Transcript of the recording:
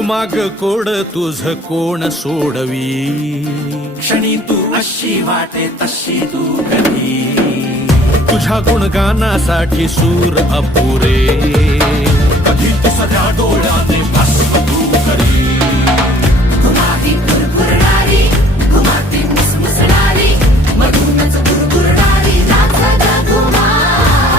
घुमाग code तुझ कोण सोडवी, क्षणी तू अशी वाटे तशी तू कधी, तुझ्या गुणगानासाठी सूर अपुरे, कधी तू सगळ्या डोळ्याने